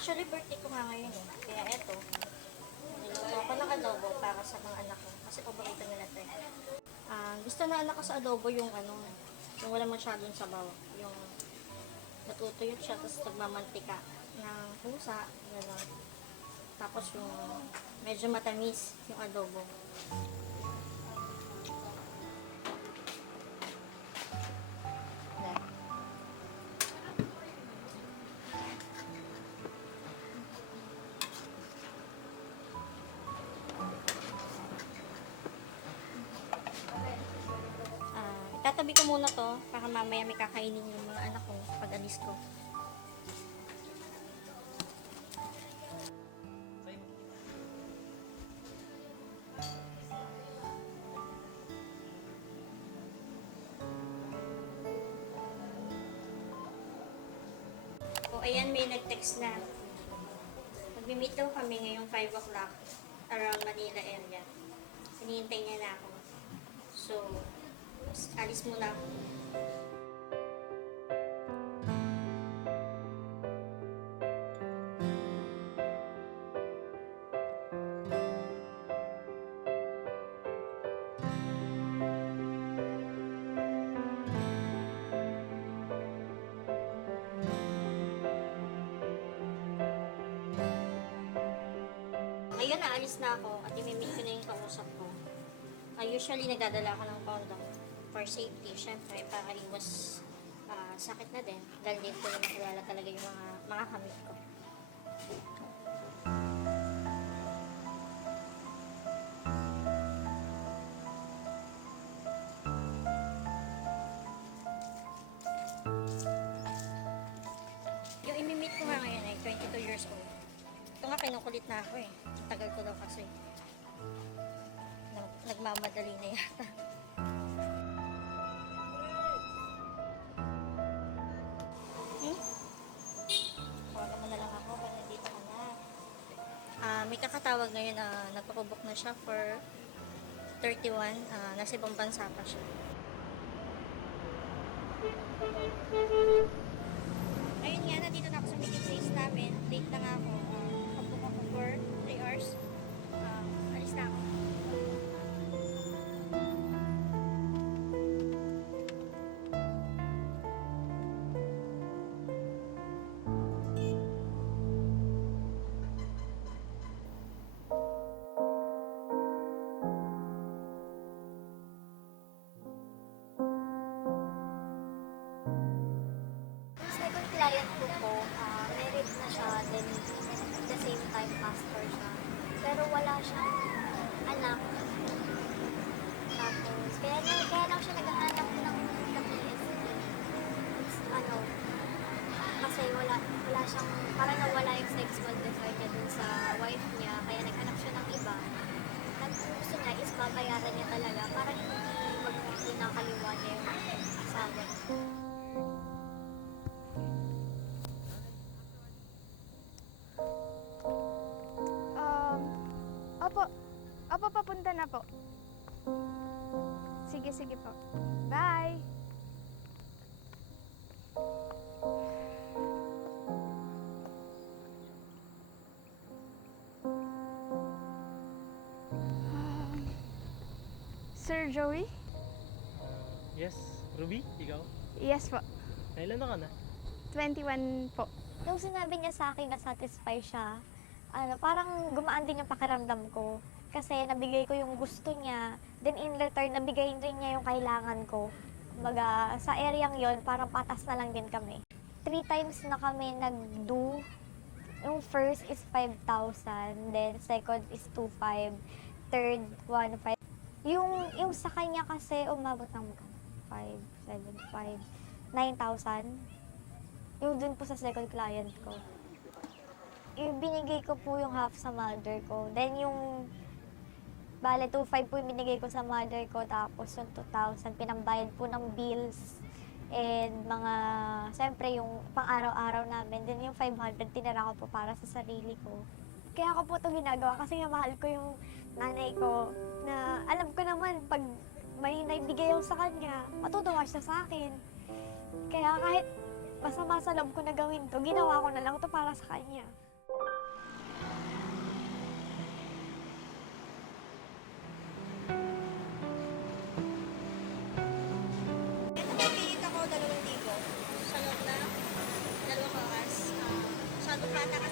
Actually, birthday ko nga ngayon eh. Kaya eto, niluto ako ng adobo para sa mga anak ko. Kasi paborito nila ito eh. Gusto na anak ko sa adobo yung yung wala masyadong sabaw. Yung natutuyot siya, tapos nagmamantika ng pusa, gano'n. Tapos yung medyo matamis yung adobo. Yan. Itatabi ko muna to para mamaya may kakainin yung mga anak ko pag alis ko. O ayan, may nag-text na. Magmi-meet daw kami ngayong 5 o'clock around Manila area. Hinihintay niya na ako. So, alis muna ako. Ngayon, naalis na ako at i-meet ko na yung kausap ko. Usually, nagdadala ako ng condom for safety. Siyempre, para iwas sakit na din. Dahil dito na makilala talaga yung mga kamit ko. Yung imi-meet ko nga ngayon ay 22 years old. Ito nga, kinukulit na ako eh. Tagal ko daw kasi. Nagmamadali na yata. Wala mo na lang ako kung nandito ka na. May kakatawag ngayon na nagpapabok na siya for 31. Nasa ibang bansa pa siya. Ayun nga, nandito na ako sa meeting place namin. Late na nga ako. Pagbook ako for 3 hours. Alis na ako. Second client ko, married na siya, then at the same time pastor siya. Pero wala siyang anak. Tapos, kaya lang siya naghahanap ng ka-PSP. Kasi wala siyang, parang nawala yung sexual desire niya dun sa wife niya, kaya naghanap siya ng iba. At kung gusto niya is babayaran niya talaga para hindi kinakaliwa niya yung asawa. Opo, papunta na po. Sige po. Bye! Sir Joey? Yes, Ruby, ikaw? Yes po. Kailan na ka na? 21 po. Nung sinabi niya sa akin na satisfy siya, parang gumaan din yung pakiramdam ko. Kasi nabigay ko yung gusto niya, then in return, nabigay rin niya yung kailangan ko. Kumbaga, sa areang yon parang patas na lang din kami. 3 times na kami nag-do. Yung first is 5,000, then second is 2,500, third 1,500. Yung sa kanya kasi umabot ng 5, 7, 5, 9,000. Yung dun po sa second client ko. Yung binigay ko po yung half sa mother ko. Then yung bale, 2,500 po yung binigay ko sa mother ko. Tapos yung 2,000, pinambayad po ng bills. And siyempre yung pang-araw-araw namin. Then yung 500, tinira ko po para sa sarili ko. Kaya ako po ito ginagawa kasi nga mahal ko yung nanay ko. Na alam ko naman, pag may naibigay ako sa kanya, matutuwa siya sa akin. Kaya kahit masama sa loob ko na gawin to, ginawa ko na lang to para sa kanya. bata ka